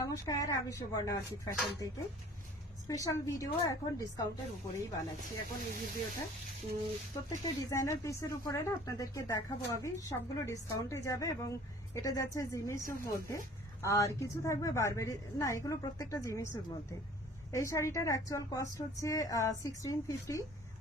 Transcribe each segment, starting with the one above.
নমস্কার, আমি Suborna orchid fashion থেকে স্পেশাল ভিডিও এখন ডিসকাউন্টের উপরেই বানাচ্ছি। এখন এই ভিডিওটা প্রত্যেকটা ডিজাইনার পিসের উপরে না আপনাদেরকে দেখাবো। আমি সবগুলো ডিসকাউন্টে যাবে এবং এটা যাচ্ছে জিমিসুর মধ্যে, আর কিছু থাকবে বারবেরি, না এগুলো প্রত্যেকটা জিমিসুর মধ্যে। এই শাড়িটার অ্যাকচুয়াল কস্ট হচ্ছে 1650,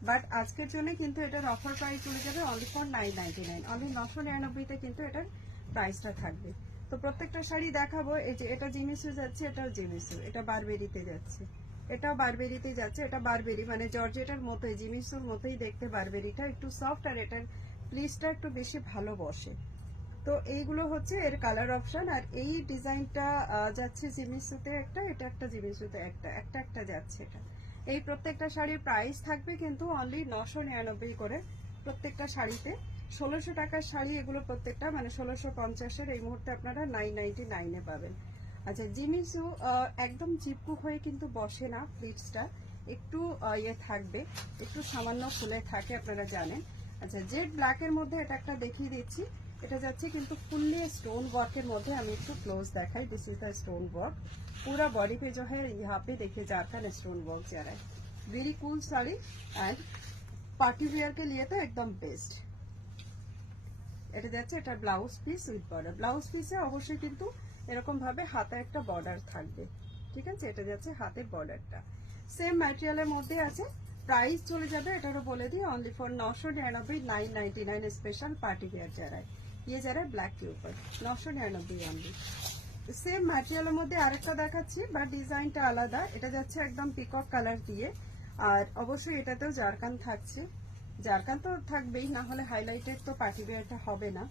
বাট আজকের জন্য কিন্তু এটার অফার প্রাইস চলে যাবে অনলি ফর 999, অনলি 999-তে কিন্তু এটার প্রাইসটা থাকবে। তো প্রত্যেকটা শাড়ি দেখাবো। এই যে এটা জিমিসু যাচ্ছে, এটাও জিমিসু, এটা বারবেরিতে যাচ্ছে, এটাও বারবেরিতে যাচ্ছে। এটা বারবেরি মানে জর্জেটার মতোই, জিমিসুর মতোই দেখতে। বারবেরিটা একটু সফট আর এটার প্লিসটা একটু বেশি ভালো বসে। তো এইগুলো হচ্ছে এর কালার অপশন। আর এই ডিজাইনটা যাচ্ছে জিমিসুতে একটা, এটা একটা জিমিসুতে একটা, একটা যাচ্ছে এটা। এই প্রত্যেকটা শাড়ির প্রাইস থাকবে কিন্তু অনলি 999 করে প্রত্যেকটা শাড়িতে। 1600 টাকার শাড়ি এগুলো প্রত্যেকটা, মানে 1650-এর এই মুহূর্তে আপনারা 999-এ পাবেন। আচ্ছা, জিমিসু একদম চিপকু হয়ে কিন্তু বসে না, প্লিটসটা একটু ইয়ে থাকবে, একটু সামান্য ফুলে থাকে, আপনারা জানেন। আচ্ছা, জেড ব্ল্যাকের মধ্যে এটা একটা দেখিয়ে দিচ্ছি। এটা যাচ্ছে কিন্তু ফুললি स्टोन वर्क के मध्य। আমি একটু ক্লোজ দেখাই। This is the stone work, पूरा बॉडी पे जो है यहाँ पे देखिए जारकन स्टोन वर्क जा रहा है। Very cool sari and party wear के लिए तो एकदम बेस्ट। এটা যাচ্ছে এটা blouse piece with border. Blouse পিসে অবশ্যই কিন্তু এরকম ভাবে হাতে একটা বর্ডার থাকবে, ঠিক আছে। এটা যাচ্ছে হাতের বর্ডারটা সেম ম্যাটেরিয়ালের মধ্যে আছে। প্রাইস চলে যাবে এটারও বলে দিই only for 999, 999 special party wear जा रहा है। ये जा रहा है ब्लैक के ऊपर 999 অনলি। সেম ম্যাটেরিয়ালের মধ্যে আরেকটা দেখাচ্ছি, বাট ডিজাইনটা আলাদা। এটা যাচ্ছে একদম পিকক কালার দিয়ে, আর অবশ্যই এটাতেও জারকান থাকছে। জারকান তো থাকবেই, না হলে হাইলাইটেড তো পার্টি ওয়্যারটা হবে না,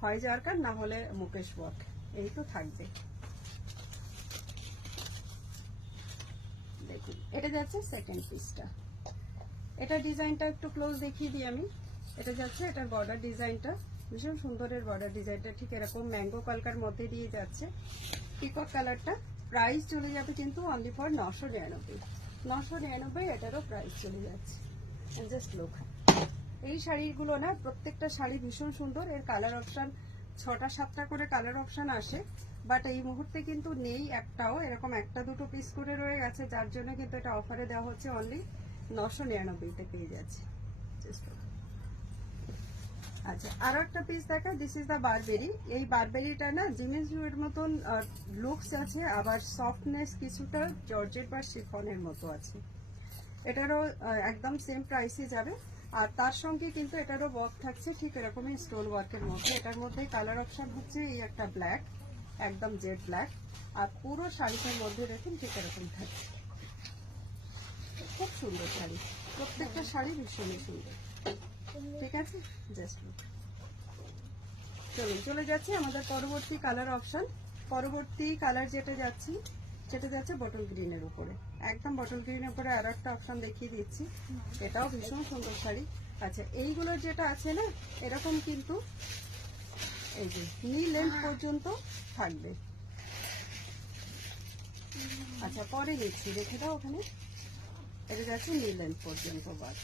হয় জারকান না হলে মুকেশ ওয়ার্ক, এই তো থাকবে। দেখুন এটা যাচ্ছে সেকেন্ড পিসটা। এটা ডিজাইনটা একটু ক্লোজ দেখিয়ে দিই আমি। এটা যাচ্ছে এটার বর্ডার ডিজাইনটা ভীষণ সুন্দরের বর্ডার ডিজাইনটা ঠিক এরকম ম্যাঙ্গো কালকার মধ্যে দিয়ে যাচ্ছে, পিকক কালারটা। প্রাইস চলে যাবে কিন্তু অনলি ফর 999, 999 এটারও প্রাইস চলে যাচ্ছে। জাস্ট লুক, এই শাড়িগুলো না প্রত্যেকটা শাড়ি ভীষণ সুন্দর। এর কালার অপশন 6টা 7টা করে কালার অপশন আসে, বাট এই মুহূর্তে কিন্তু নেই একটাও, এরকম একটা দুটো পিস করে রয়ে গেছে, যার জন্য কিন্তু এটা অফারে দেওয়া হচ্ছে অনলি 999-তে পেয়ে যাচ্ছে। আচ্ছা, আরো একটা পিস দেখা। This is the Burberry. এই বারবেরিটা না জিমিসুর মতন লুকস আছে, আবার সফটনেস কিছুটা জর্জেট বা শিফনের মতো আছে। এটারও একদম সেম প্রাইসে যাবে, আর তার সঙ্গে কিন্তু এটারও ওয়ার্ক থাকছে ঠিক এরকমই স্টোন ওয়ার্কের মধ্যে। এটার মধ্যে কালার অপশন হচ্ছে এই একটা ব্ল্যাক, একদম জেড ব্ল্যাক, আর পুরো শাড়িটার মধ্যে দেখুন ঠিক এরকম থাকছে। খুব সুন্দর শাড়ি, প্রত্যেকটা শাড়ি ভীষণই সুন্দর, ঠিক আছে। জাস্ট চলুন চলে যাচ্ছি আমাদের পরবর্তী কালার অপশন। পরবর্তী কালার যেটা যাচ্ছি সেটা যাচ্ছে বটল গ্রিনের উপরে, একদম বটল গ্রিনের উপরে আরো একটা অপশন দেখিয়ে দিচ্ছি। এটাও ভীষণ সুন্দর শাড়ি। আচ্ছা, এইগুলোর যেটা আছে না এরকম কিন্তু এই যে নি লেন্থ পর্যন্ত থাকবে। আচ্ছা, পরে দেখছি, রেখে দাও ওখানে। এটা যাচ্ছে নি লেন্থ পর্যন্ত ওয়ার্ক,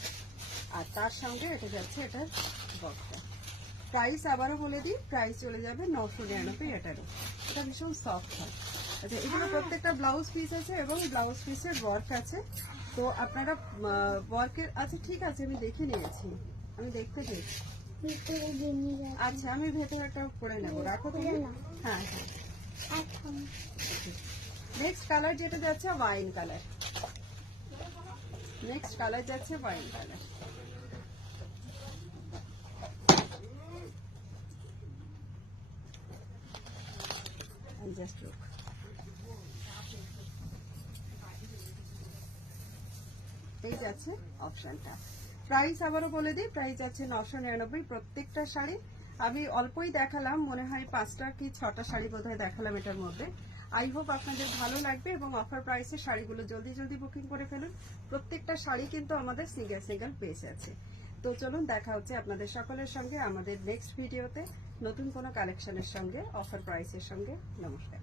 আর তার সঙ্গে এটা যাচ্ছে এটার ওয়ার্কটা। প্রাইস আবারও বলে দিই, প্রাইস চলে যাবে 999 এটারও। এটা ভীষণ সফট হয়। আচ্ছা, এগুলো প্রত্যেকটা ব্লাউজ পিস আছে এবং ব্লাউজ পিসের ওয়ার্ক আছে। তো আপনারা ওয়ার্কের, আচ্ছা ঠিক আছে আমি দেখে নিয়েছি, আমি দেখতে পেয়েছি। আচ্ছা, আমি ভেতরটা করে নেবো, রাখো তুমি। হ্যাঁ হ্যাঁ। নেক্সট কালার যেটা যাচ্ছে ওয়াইন কালার। নেক্সট কালার যাচ্ছে ওয়াইন কালার। জাস্ট লুক, এই যাচ্ছে অপশনটা। প্রাইস আবারও বলে দিই, প্রাইস যাচ্ছে 999 প্রত্যেকটা শাড়ি। আমি অল্পই দেখালাম, মনে হয় 5টা কি 6টা শাড়ি বোধহয় দেখালাম এটার মধ্যে। আই হোপ আপনাদের ভালো লাগবে এবং অফার প্রাইসে শাড়িগুলো জলদি জলদি বুকিং করে ফেলুন। প্রত্যেকটা শাড়ি কিন্তু আমাদের সিঙ্গেল সিঙ্গেল পেজ আছে। তো চলুন দেখা হচ্ছে আপনাদের সকলের সঙ্গে আমাদের নেক্সট ভিডিওতে নতুন কোনো কালেকশনের সঙ্গে, অফার প্রাইসের সঙ্গে। নমস্কার।